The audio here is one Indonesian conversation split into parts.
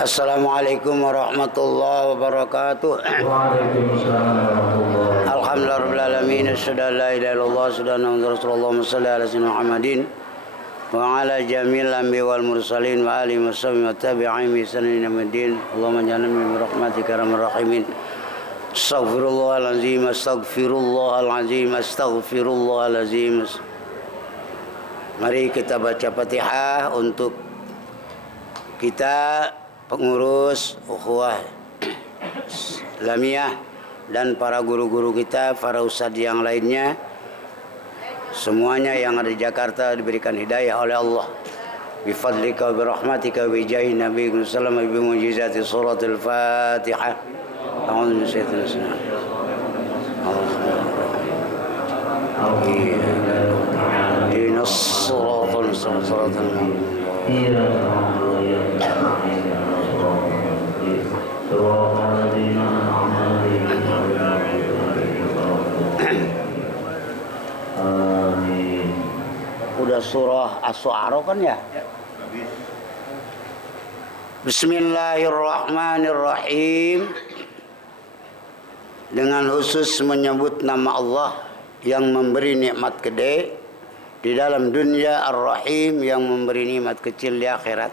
Assalamualaikum warahmatullahi wabarakatuh. Waalaikumsalam warahmatullahi wabarakatuh. Alhamdulillahirabbil alamin, asyhadu an la ilaha illallah, asyhadu anna muhammadar rasulullah, shalli ala sayyidina Muhammadin wa ala jami'il anbiya wal mursalin wa alihi washabihi wa tabi'in bi ihsan ila yaumil. Allahumma ja'alna min rahmatika arhamar rahimin. Astaghfirullahalazim, astaghfirullahalazim, astaghfirullahalazim. Mari kita baca Fatihah untuk kita pengurus ukhuwah Islamiyah dan para guru-guru kita, para ustadz yang lainnya, semuanya yang ada di Jakarta diberikan hidayah oleh Allah. Bifadlika wa birahmatika wa bijahi Nabi sallallahu alaihi wasallam bi mujizati suratul Fatihah. A'udzu minasyaitonir rajim. Ihdinas siratal mustaqim. Udah surah As-Syu'ara kan ya? Bismillahirrahmanirrahim. Dengan khusus menyebut nama Allah yang memberi nikmat gede di dalam dunia, Ar-Rahim yang memberi nikmat kecil di akhirat.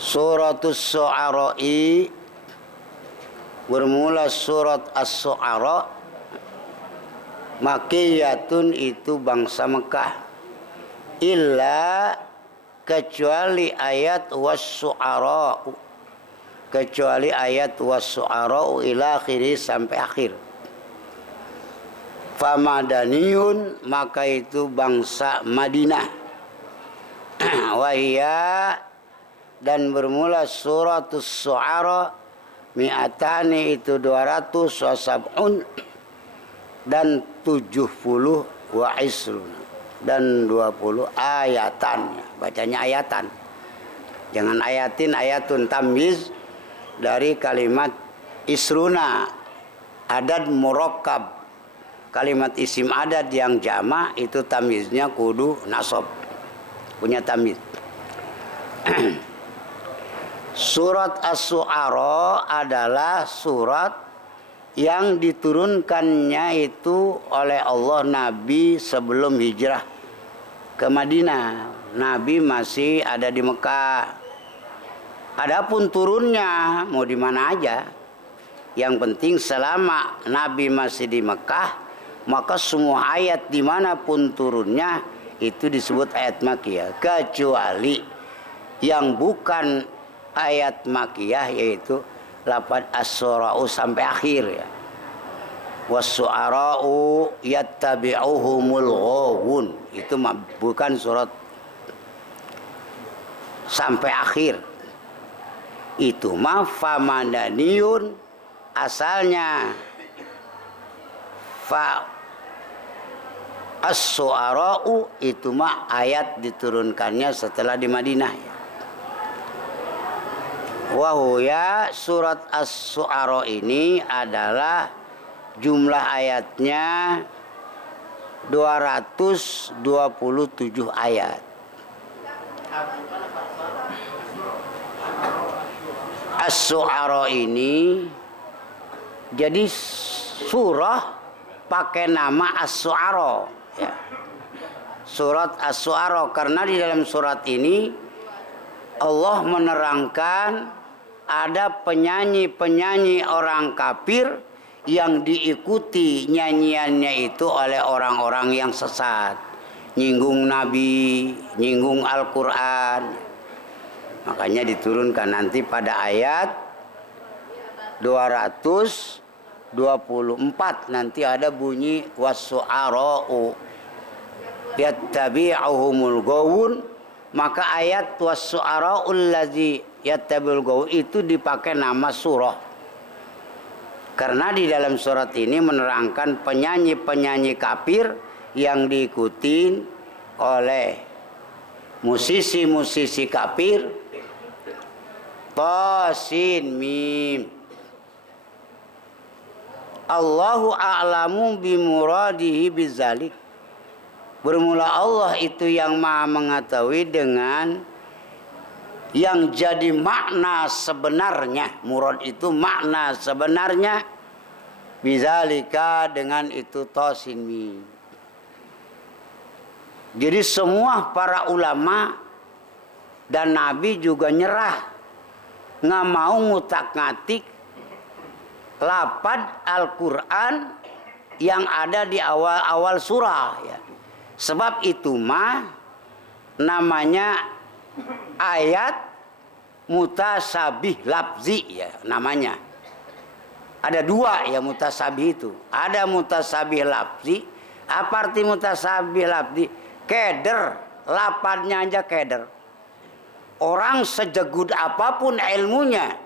Suratus Syu'ara'i, bermula surat As-Syu'ara. Makiyatun, itu bangsa Mekah. Illa, kecuali ayat was-Syu'ara, kecuali ayat was-Syu'ara ila akhiri, sampai akhir. Famadaniyun, maka itu bangsa Madinah. Wahia, dan bermula suratus Syu'ara mi'atani, itu 200, wasab'un, dan 70, wa isrun, dan 20 ayatan. Bacanya ayatan, jangan ayatin, ayatun. Tamyiz dari kalimat isruna, adad murakkab. Kalimat isim adad yang jama' itu tamyiznya kudu nasab, punya tamyiz. Surat As-Syu'ara adalah surat yang diturunkannya itu oleh Allah Nabi sebelum hijrah ke Madinah. Nabi masih ada di Mekah. Adapun turunnya mau di mana aja, yang penting selama Nabi masih di Mekah, maka semua ayat dimanapun turunnya itu disebut ayat Makkiyah, kecuali yang bukan ayat Makkiyah, yaitu lafaz As-Syu'ara sampai akhir ya. Was-Syu'ara'u yattabi'uhumul ghawun, itu bukan surat sampai akhir. Itu mah famadaniyun, asalnya fa As-Syu'ara'u, itu mah ayat diturunkannya setelah di Madinah ya. Wahuya, surat As-Syu'ara ini adalah jumlah ayatnya 227 ayat. As-Syu'ara ini jadi surah pakai nama As-Syu'ara ya. Surat As-Syu'ara, karena di dalam surat ini Allah menerangkan ada penyanyi-penyanyi orang kafir yang diikuti nyanyiannya itu oleh orang-orang yang sesat, nyinggung Nabi, nyinggung Al-Quran. Makanya diturunkan nanti pada ayat 224 nanti ada bunyi was-syu'ara'u yattabi'uhumul ghawun. Maka ayat was-syu'ara'ul ladzi yattabi'ul ghawun itu dipakai nama surah, karena di dalam surat ini menerangkan penyanyi-penyanyi kafir yang diikuti oleh musisi-musisi kafir. Tasin mim. Allahu a'lamu bimuradihi bizalik. Bermula Allah itu yang maha mengetahui dengan yang jadi makna sebenarnya, murad itu makna sebenarnya, bizalika dengan itu tosin mim. Jadi semua para ulama dan Nabi juga nyerah, nggak mau ngutak-ngatik lafaz Al-Quran yang ada di awal-awal surah ya. Sebab itu mah namanya ayat mutasabih lafzi ya namanya. Ada dua ya mutasabih itu. Ada mutasabih lafzi. Apa arti mutasabih lafzi? Keder, lafadznya aja keder. Orang sejegud apapun ilmunya,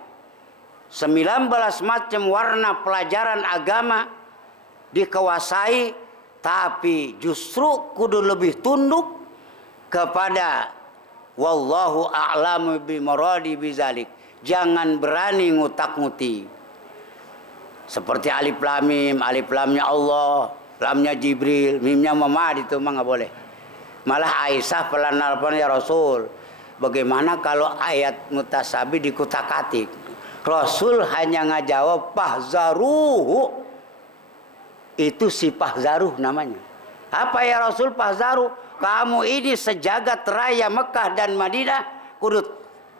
19 macam warna pelajaran agama dikuasai, tapi justru kudu lebih tunduk kepada wallahu a'lamu bimuradi bizalik. Jangan berani ngutak-ngutik. Seperti alif lam mim, alif lamnya Allah, lamnya Jibril, mimnya Muhammad, itu mah nggak boleh. Malah Aisyah pernah nelpon ya Rasul, bagaimana kalau ayat mutasabih dikutak-atik? Rasul hanya ngajawab pahzaruhu. Itu si pahzaruh namanya. Apa ya Rasul pahzaruh? Kamu ini sejagat raya Mekah dan Madinah kudu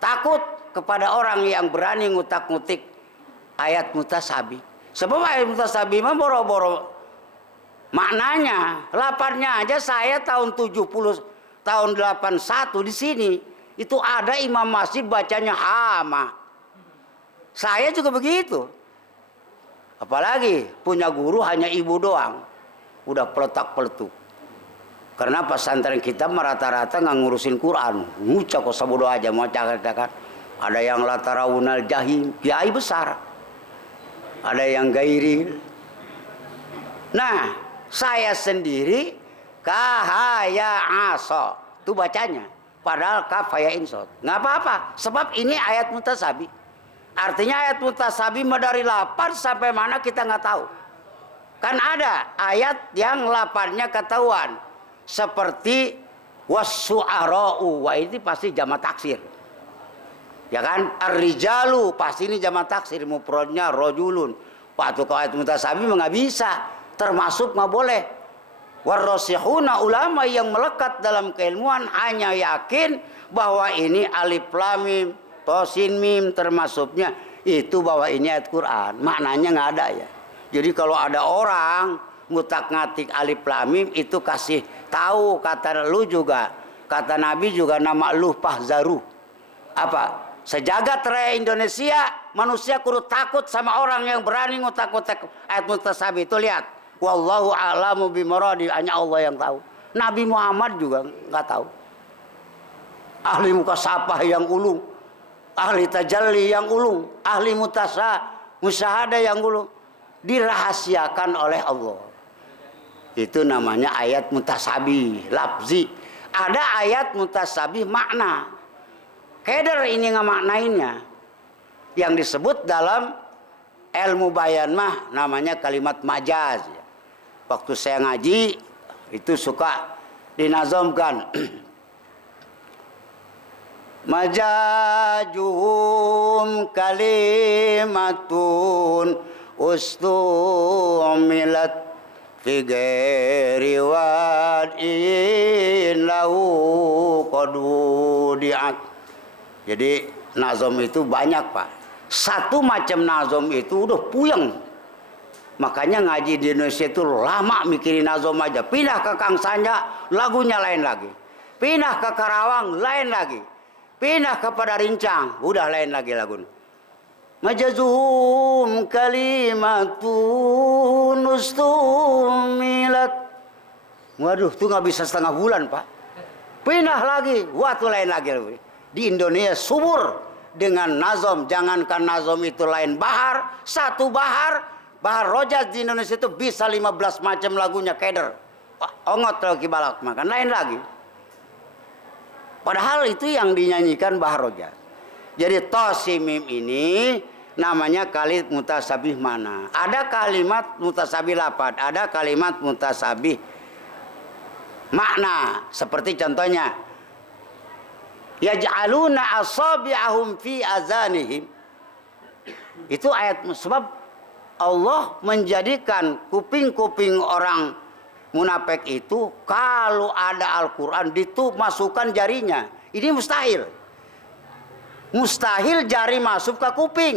takut kepada orang yang berani ngutak-ngutik ayat mutasabih. Sebab ayat mutasabih mah boro-boro maknanya, lafadznya aja saya tahun 70 tahun 81 di sini itu ada imam masjid bacanya hama. Saya juga begitu. Apalagi punya guru hanya ibu doang. Udah peletak-peletuk. Karena pesantren kita rata-rata nggak ngurusin Quran. Ngucap kok sabodo aja mau cakap-cakap. Ada yang latarawunal jahim, kiai besar. Ada yang gairil. Nah, saya sendiri kahaya aso. Itu bacanya. Padahal kafaya insot. Nggak apa-apa. Sebab ini ayat mutasabih. Artinya ayat mutasabih dari lafaz sampai mana kita nggak tahu. Kan ada ayat yang lafaznya ketahuan. Seperti was-su'ara'u. Wah ini pasti jamak taksir. Ya kan? Ar-rijalu pasti ini jamak taksir. Mufradnya rajulun. Waktu kalau ayat mutasabih nggak bisa. Termasuk nggak boleh. Warrasihuna ulama yang melekat dalam keilmuan hanya yakin bahwa ini alif lam mim, tosin mim termasuknya itu bahwa ini ayat Quran. Maknanya nggak ada ya. Jadi kalau ada orang ngutak-ngatik alif lam mim itu kasih tahu, kata lu juga, kata Nabi juga, nama lu pahzaru. Apa? Sejagat raya Indonesia manusia kudu takut sama orang yang berani ngutak-ngutak ayat mutasabih. Itu lihat. Wallahu a'lamu bimuradi, hanya Allah yang tahu. Nabi Muhammad juga nggak tahu. Ahli mukasafah yang ulung, ahli tajalli yang ulung, ahli musyahadah yang ulung, dirahasiakan oleh Allah. Itu namanya ayat mutasabih lafzi. Ada ayat mutasabih makna. Keder ini ngemaknainnya. Yang disebut dalam ilmu bayan mah namanya kalimat majaz. Waktu saya ngaji itu suka dinazamkan. Majajuhum kalimatun ustumilat fi ghairi wad'in lahu qadudiat. Jadi nazam itu banyak Pak. Satu macam nazam itu udah puyeng. Makanya ngaji di Indonesia itu lama mikirin nazam aja. Pindah ke Kang Sanja, lagunya lain lagi. Pindah ke Karawang, lain lagi. Pindah kepada Rincang, udah lain lagi lagunya. Majazum kalimatun ustumilat. Waduh, tuh nggak bisa setengah bulan Pak. Pindah lagi, waktu lain lagi. Di Indonesia subur dengan nazam. Jangankan nazam itu lain bahar, satu bahar. Bahar Rojaz di Indonesia itu bisa 15 macam lagunya keder. Ongot lagi balak makan lain lagi. Padahal itu yang dinyanyikan Bahar Rojaz. Jadi tosimim ini namanya kalimat mutasabih mana? Ada kalimat mutasabih lafad, ada kalimat mutasabih makna. Seperti contohnya Yaj'aluna asabi'ahum fi azanihim. Itu ayat, sebab Allah menjadikan kuping-kuping orang munafik itu kalau ada Al-Quran masukkan jarinya. Ini mustahil. Mustahil jari masuk ke kuping.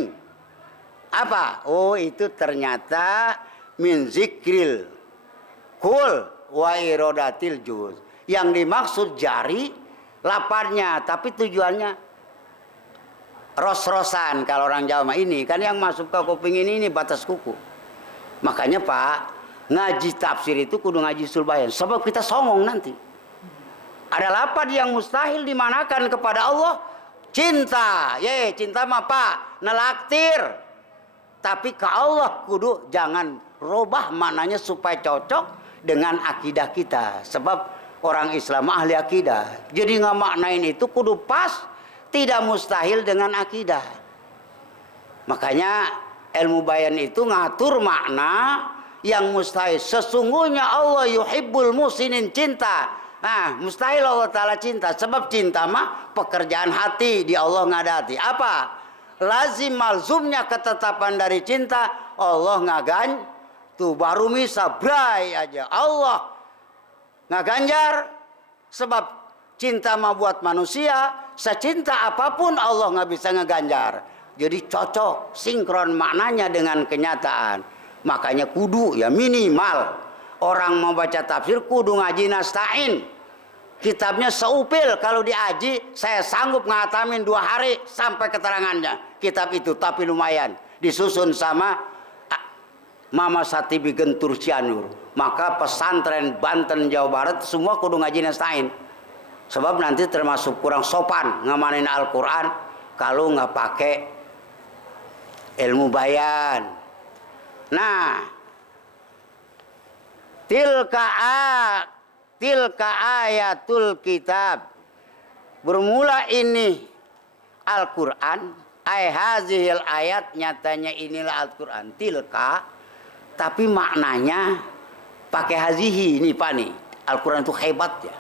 Apa? Oh, itu ternyata min zikril kul wa irodatil juz. Yang dimaksud jari laparnya, tapi tujuannya ros-rosan. Kalau orang Jawa ini kan yang masuk ke kuping ini batas kuku. Makanya Pak, ngaji tafsir itu kudu ngaji sulbayan, sebab kita songong nanti. Ada lapad yang mustahil dimanakan kepada Allah. Cinta, cinta mah Pak, nelaktir. Tapi ke Allah kudu jangan robah maknanya supaya cocok dengan akidah kita. Sebab orang Islam ahli akidah. Jadi nggak maknain itu kudu pas, tidak mustahil dengan akidah. Makanya ilmu bayan itu ngatur makna yang mustahil. Sesungguhnya Allah yuhibbul musinin, cinta. Nah, mustahil Allah Ta'ala cinta. Sebab cinta mah pekerjaan hati, di Allah nggak ada hati. Apa? Lazim malzumnya ketetapan dari cinta, Allah ngagan. Tuh baru misa bray aja. Allah ngaganjar. Sebab cinta mah buat manusia. Secinta apapun Allah nggak bisa ngeganjar. Jadi cocok, sinkron maknanya dengan kenyataan. Makanya kudu ya minimal orang mau baca tafsir kudu ngaji nasta'in. Kitabnya seupil, kalau diaji saya sanggup ngatamin 2 hari sampai keterangannya. Kitab itu tapi lumayan. Disusun sama Mama Satibi Gentur Cianur. Maka pesantren Banten Jawa Barat semua kudu ngaji nasta'in. Sebab nanti termasuk kurang sopan ngamanin Al-Quran kalau nggak pakai ilmu bayan. Nah, tilka ayatul kitab. Bermula ini Al-Quran. Hazihil ayat, nyatanya inilah Al-Quran. Tilka, tapi maknanya pakai hazihi. Ini Pak nih, Al-Quran itu hebat ya.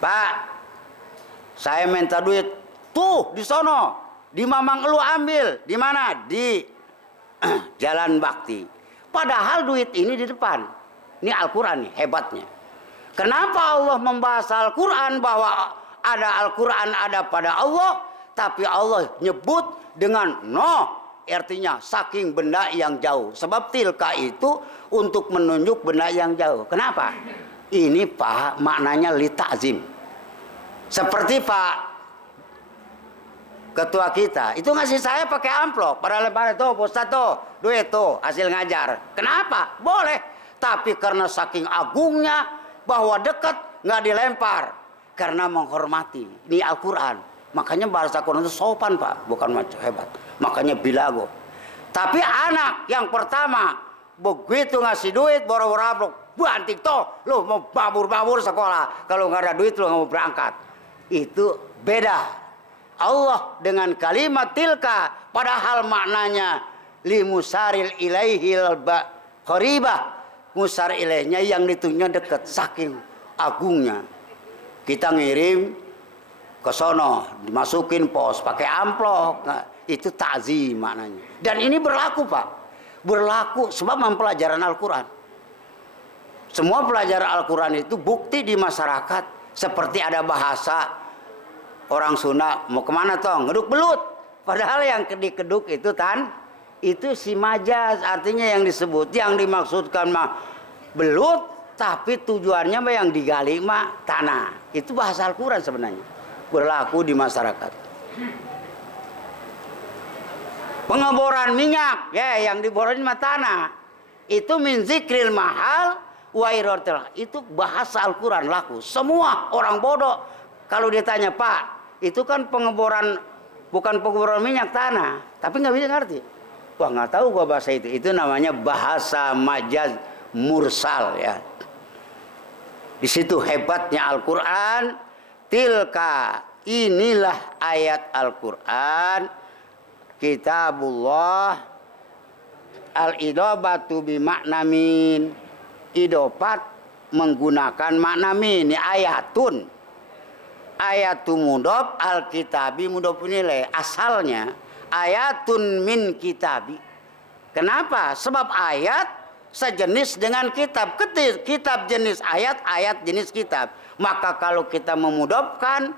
Pak, saya minta duit. Tuh, di sono. Di Mamang lu ambil. Di mana? Di Jalan Bakti. Padahal duit ini di depan. Ini Al-Quran nih, hebatnya. Kenapa Allah membahas Al-Quran bahwa ada Al-Quran ada pada Allah, tapi Allah nyebut dengan artinya saking benda yang jauh. Sebab tilka itu untuk menunjuk benda yang jauh. Kenapa? Ini Pak maknanya li ta'zim. Seperti Pak Ketua kita itu ngasih saya pakai amplop, pada lebaran tuh Ustaz tuh duit tuh hasil ngajar. Kenapa? Boleh. Tapi karena saking agungnya bahwa dekat nggak dilempar, karena menghormati. Ini Al-Quran. Makanya bahasa Quran itu sopan Pak, bukan macam hebat. Makanya bilago. Tapi anak yang pertama begitu ngasih duit boro-boro amplop, banting toh, lu mau babur-babur sekolah. Kalau nggak ada duit lu nggak mau berangkat. Itu beda. Allah dengan kalimat tilka padahal maknanya li musaril ilaihil qaribah. Musar ilaihnya yang ditunjuknya dekat, saking agungnya. Kita ngirim ke sono, dimasukin pos pakai amplop. Nah, itu ta'zim maknanya. Dan ini berlaku Pak. Berlaku sebab mempelajaran Al-Quran. Semua pelajaran Al-Quran itu bukti di masyarakat. Seperti ada bahasa orang Sunda, mau kemana toh? Ngeduk belut. Padahal yang dikeduk itu itu si majaz, artinya yang disebut, yang dimaksudkan mah belut, tapi tujuannya mah yang digali mah tanah. Itu bahasa Al-Quran sebenarnya. Berlaku di masyarakat. Pengeboran minyak, ya yang diborin mah tanah. Itu min zikril mahal wa irotil. Itu bahasa Al-Quran laku. Semua orang bodoh kalau ditanya, Pak, itu kan pengeboran, bukan pengeboran minyak tanah, tapi nggak bisa ngerti. Wah, nggak tahu gua bahasa itu. Itu namanya bahasa majaz mursal ya. Di situ hebatnya Al-Quran. Tilka, inilah ayat Al-Quran. Kitabullah. Al-idobatu bimakna min. Idopat menggunakan makna min. Ini ayatun. ayatu mudhof, al-kitabi mudhof ilaih. Asalnya ayatun min kitabi. Kenapa? Sebab ayat sejenis dengan kitab. Kitab jenis ayat, ayat jenis kitab. Maka kalau kita memudhofkan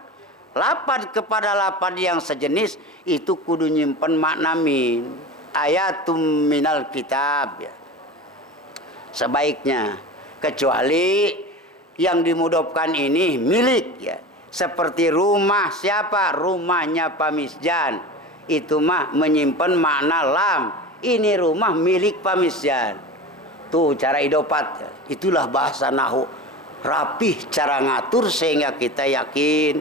lapad kepada lapad yang sejenis, itu kudu nyimpen makna min. Ayatum minal kitab ya. Sebaiknya, kecuali yang dimudhofkan ini milik ya. Seperti rumah siapa? Rumahnya Pak Misjan. Itu mah menyimpan makna lam. Ini rumah milik Pak Misjan. Tuh cara idopat. Itulah bahasa nahu. Rapih cara ngatur sehingga kita yakin.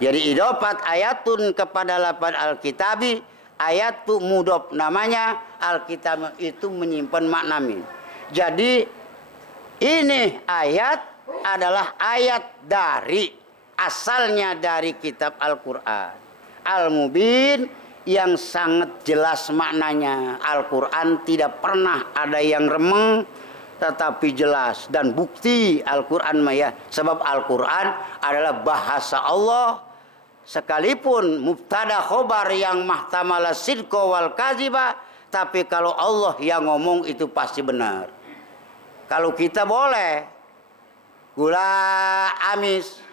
Jadi idopat ayatun kepada lapad al-kitabi. Ayatu mudhof namanya. Al-kitab itu menyimpan makna min. Jadi ini ayat adalah ayat dari. Asalnya dari kitab Al-Quran. Al-Mubin yang sangat jelas maknanya. Al-Quran tidak pernah ada yang remeng, tetapi jelas. Dan bukti Al-Quran maya. Sebab Al-Quran adalah bahasa Allah. Sekalipun mubtada khobar yang mahtamala sidko wal kaziba. Tapi kalau Allah yang ngomong itu pasti benar. Kalau kita boleh gula amis.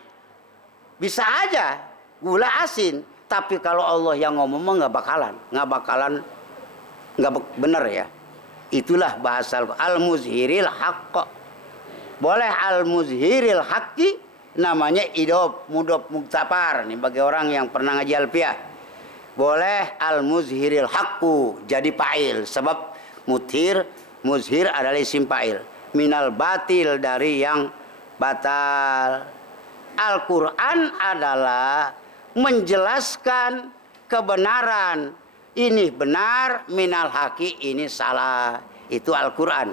Bisa aja gula asin. Tapi kalau Allah yang ngomong nggak bakalan benar ya. Itulah bahasa al-muzhiril haqq. Boleh al-muzhiril haqqi namanya idhof mudhof muktafar nih bagi orang yang pernah ngaji alfiyah. Boleh al-muzhiril haqqu jadi fa'il sebab muzhir adalah isim fa'il. Minal batil dari yang batal. Al-Quran adalah menjelaskan kebenaran. Ini benar, minal haqi ini salah. Itu Al-Quran.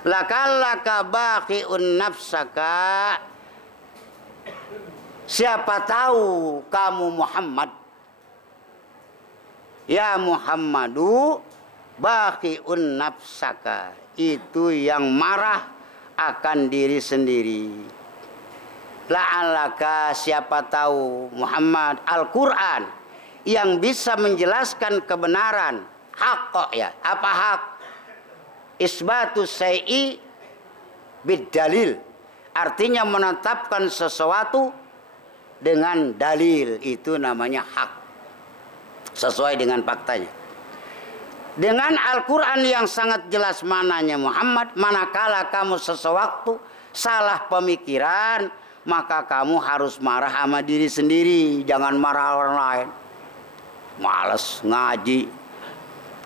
Lakallaka baqi'un nafsaka. Siapa tahu kamu Muhammad. Ya Muhammadu baqi'un nafsaka. Itu yang marah akan diri sendiri. La'allaka siapa tahu Muhammad Al-Quran yang bisa menjelaskan kebenaran hak ya. Apa hak? Isbatus syai'i bid-dalil. Artinya menetapkan sesuatu dengan dalil. Itu namanya hak. Sesuai dengan faktanya. Dengan Al-Quran yang sangat jelas mananya Muhammad. Manakala kamu sesuatu salah pemikiran, maka kamu harus marah sama diri sendiri. Jangan marah orang lain. Males ngaji.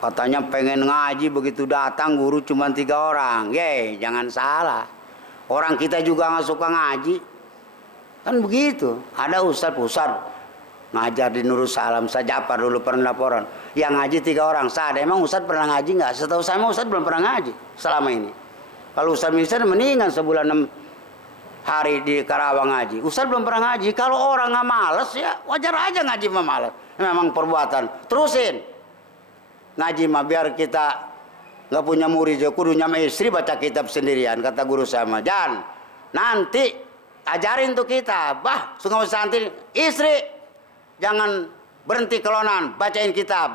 Katanya pengen ngaji, begitu datang guru cuma 3 orang. Jangan salah. Orang kita juga nggak suka ngaji. Kan begitu. Ada ustadz ngajar di Nurul Salam. Saya Japar dulu pernah laporan. Yang ngaji 3 orang. Saya emang ustadz pernah ngaji nggak? Setahu saya ustadz belum pernah ngaji selama ini. Kalau ustadz minister mendingan sebulan 6 hari di Karawang ngaji. Ustadz belum pernah ngaji. Kalau orang nggak males ya wajar aja ngaji mah males. Memang perbuatan. Terusin ngaji mah biar kita nggak punya murid. Kudu nyama istri baca kitab sendirian kata guru sama. Dan nanti ajarin tuh kita. Sungai santri istri jangan berhenti kelonan bacain kitab.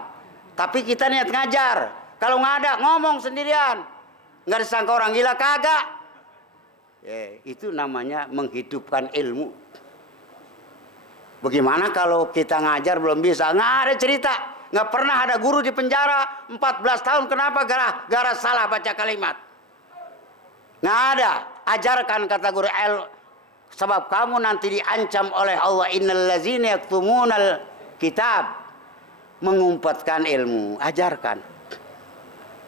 Tapi kita niat ngajar. Kalau nggak ada ngomong sendirian. Nggak disangka orang gila kagak. Itu namanya menghidupkan ilmu. Bagaimana kalau kita ngajar belum bisa? Nggak ada cerita. Nggak pernah ada guru di penjara 14 tahun. Kenapa? Gara salah baca kalimat. Nggak ada. Ajarkan kata guru sebab kamu nanti diancam oleh Allah. Innal ladzina yaktumunal kitab. Mengumpatkan ilmu. Ajarkan.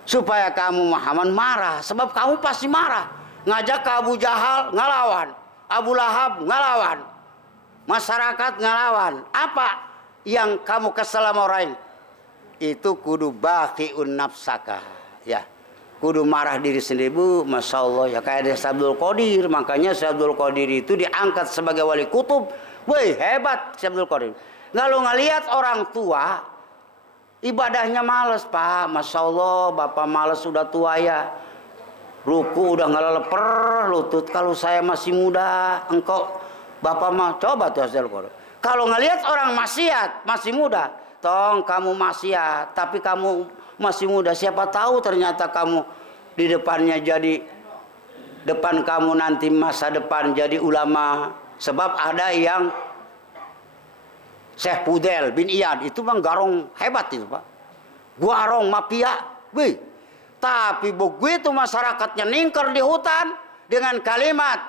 Supaya kamu Muhammad marah. Sebab kamu pasti marah. Ngajak ke Abu Jahal ngelawan. Abu Lahab ngelawan. Masyarakat ngelawan. Apa yang kamu kesel sama orang? Itu kudu baqi'un nafsaka. Ya. Kudu marah diri sendiri. Bu, Masya Allah. Ya kayak ada Syabdul Qadir. Makanya Syabdul Qadir itu diangkat sebagai wali kutub. Wih, hebat Syabdul Qadir. Lalu ngelihat orang tua. Ibadahnya males, Pak. Masya Allah, Bapak males sudah tua ya. Ruku udah nggak leper, lutut kalau saya masih muda. Engkau Bapak mah coba tuh hasil Quran. Kalau ngelihat orang maksiat masih muda, tong kamu maksiat, tapi kamu masih muda, siapa tahu ternyata kamu di depannya jadi depan kamu nanti masa depan jadi ulama. Sebab ada yang Syekh Fudel bin Iyad itu bang garong hebat itu Pak. Garong mafia, wih. Tapi begitu masyarakatnya ningker di hutan dengan kalimat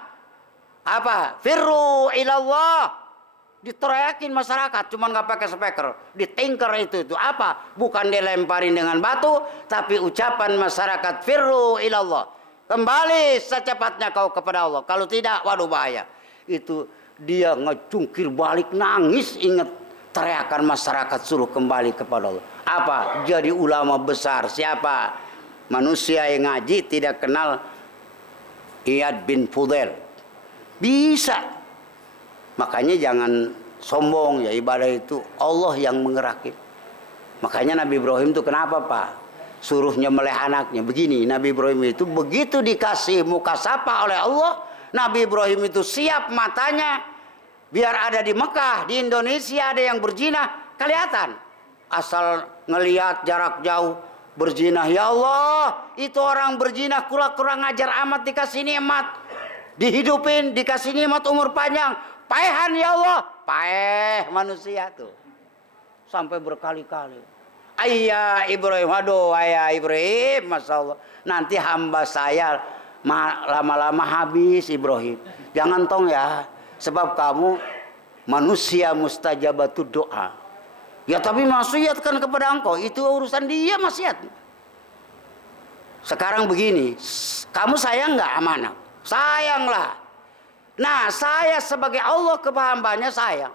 apa? Firru ilallah. Diteriakin masyarakat, cuman nggak pakai speaker, ditingker itu apa? Bukan dilemparin dengan batu, tapi ucapan masyarakat firru ilallah, kembali secepatnya kau kepada Allah. Kalau tidak, waduh bahaya. Itu dia ngecungkir balik, nangis, ingat teriakan masyarakat suruh kembali kepada Allah. Apa? Jadi ulama besar. Siapa? Manusia yang ngaji tidak kenal Iyad bin Fudel. Bisa. Makanya jangan sombong ya, ibadah itu Allah yang menggerakkan. Makanya Nabi Ibrahim itu kenapa Pak? Suruh nyembelih anaknya. Begini, Nabi Ibrahim itu begitu dikasih mukasafah oleh Allah, Nabi Ibrahim itu siap matanya biar ada di Mekah, di Indonesia ada yang berzina, kelihatan. Asal ngelihat jarak jauh berzina, ya Allah, itu orang berzina kurang ajar amat, dikasih nikmat, dihidupin, dikasih nikmat umur panjang. Paehan ya Allah, paeh manusia tuh. Sampai berkali-kali. Ayah Ibrahim, aduh ayah Ibrahim, Masya Allah. Nanti hamba saya lama-lama habis Ibrahim. Jangan tong ya, sebab kamu manusia mustajabatud doa. Ya tapi maksiat kan kepada engkau, itu urusan dia maksiat. Sekarang begini, kamu sayang nggak amanah? Sayanglah. Nah, saya sebagai Allah kepada hambanya sayang.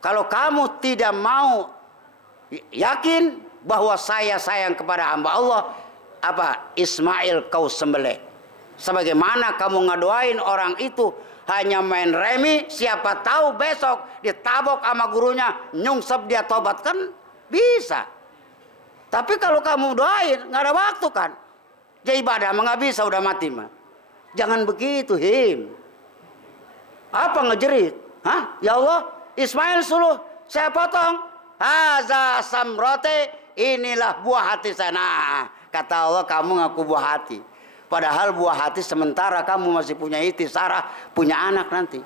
Kalau kamu tidak mau yakin bahwa saya sayang kepada hamba Allah, apa? Ismail kau sembelih. Sebagaimana kamu ngadoain orang itu hanya main remi, siapa tahu besok ditabok sama gurunya, nyungsep dia tobat, kan bisa. Tapi kalau kamu doain, nggak ada waktu kan. Jadi ibadah nggak bisa, udah mati mah. Jangan begitu, him. Apa ngejerit? Hah? Ya Allah, Ismail suruh saya potong. Haza samrote, inilah buah hati saya. Nah, kata Allah, kamu ngaku buah hati. Padahal buah hati sementara kamu masih punya istri Sarah, punya anak nanti.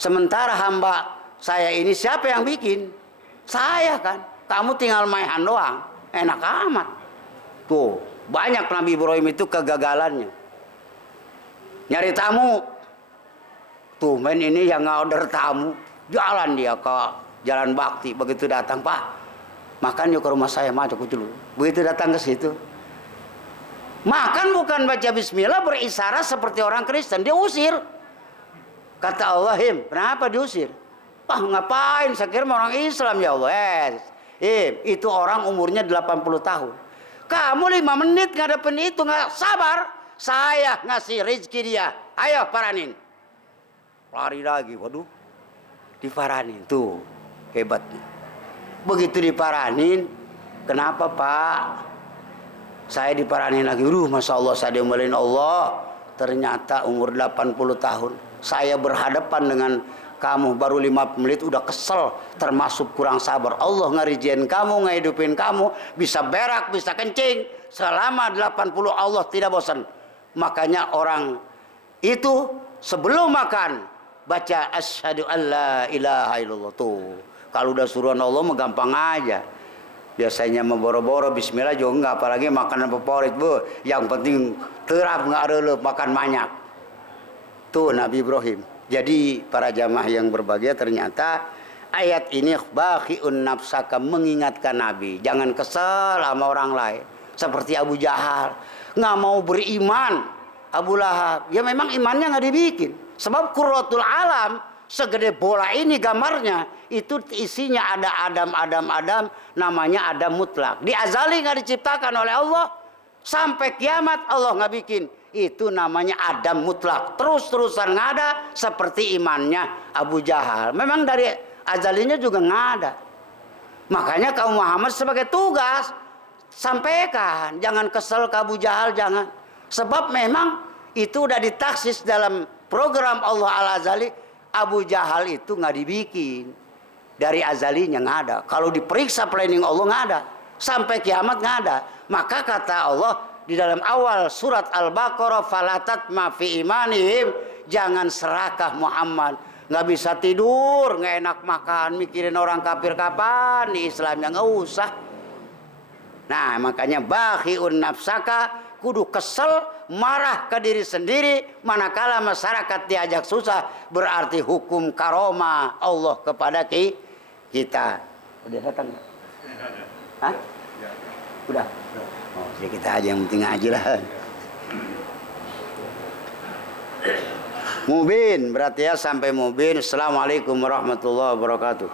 Sementara hamba saya ini siapa yang bikin? Saya kan. Kamu tinggal mainan doang. Enak amat. Tuh, banyak Nabi Ibrahim itu kegagalannya. Nyari tamu, tuh main ini yang order tamu, jalan dia ke Jalan Bakti. Begitu datang, Pak, makan yuk ke rumah saya, masuk dulu. Begitu datang ke situ, makan bukan baca bismillah, berisarat seperti orang Kristen, dia usir. Kata Allah, him, kenapa diusir? Wah, ngapain? Saya kira orang Islam ya Allah. Itu orang umurnya 80 tahun. Kamu 5 menit ngadepin itu, nggak sabar. Saya ngasih rezeki dia. Ayo paranin. Lari lagi. Waduh. Diparanin. Tuh. Hebatnya. Begitu diparanin. Kenapa Pak? Saya diparanin lagi. Masya Allah saya diomelin Allah. Ternyata umur 80 tahun. Saya berhadapan dengan kamu. Baru 5 menit udah kesel. Termasuk kurang sabar. Allah ngarijin kamu. Ngehidupin kamu. Bisa berak. Bisa kencing. Selama 80 Allah tidak bosan. Makanya orang itu sebelum makan baca asyhadu alla ilaha illallah. Tuh kalau udah suruhan Allah mah gampang aja. Biasanya memboro-boro bismillah juga enggak, apalagi makanan favorit Bu. Yang penting terap enggak ada makan banyak. Tuh Nabi Ibrahim. Jadi para jamaah yang berbahagia, ternyata ayat ini bakhiun nafsaka, mengingatkan Nabi jangan kesel sama orang lain. Seperti Abu Jahal, nggak mau beriman. Abu Lahab, ya memang imannya nggak dibikin. Sebab Qurratul Alam segede bola ini gambarnya, itu isinya ada Adam, namanya Adam mutlak. Di azali nggak diciptakan oleh Allah, sampai kiamat Allah nggak bikin. Itu namanya Adam mutlak. Terus-terusan nggak ada, seperti imannya Abu Jahal. Memang dari azalinya juga nggak ada. Makanya kaum Muhammad sebagai tugas sampaikan, jangan kesel ke Abu Jahal, jangan. Sebab memang itu udah ditaksis dalam Program Allah Al-Azali, Abu Jahal itu nggak dibikin. Dari azalinya nggak ada. Kalau diperiksa planning Allah nggak ada. Sampai kiamat nggak ada. Maka kata Allah di dalam awal surat Al-Baqarah, falatat ma fi imanihim, jangan serakah Muhammad. Nggak bisa tidur, nggak enak makan, mikirin orang kafir kapan di Islamnya, nggak usah. Nah makanya bakhiun nafsaka, kudu kesel, marah ke diri sendiri manakala masyarakat diajak susah, berarti hukum karoma Allah kepada kita. Udah datang? Hah? Udah. Oh, jadi kita aja yang penting ngaji lah. Mubin berarti ya, sampai mubin. Assalamualaikum warahmatullahi wabarakatuh.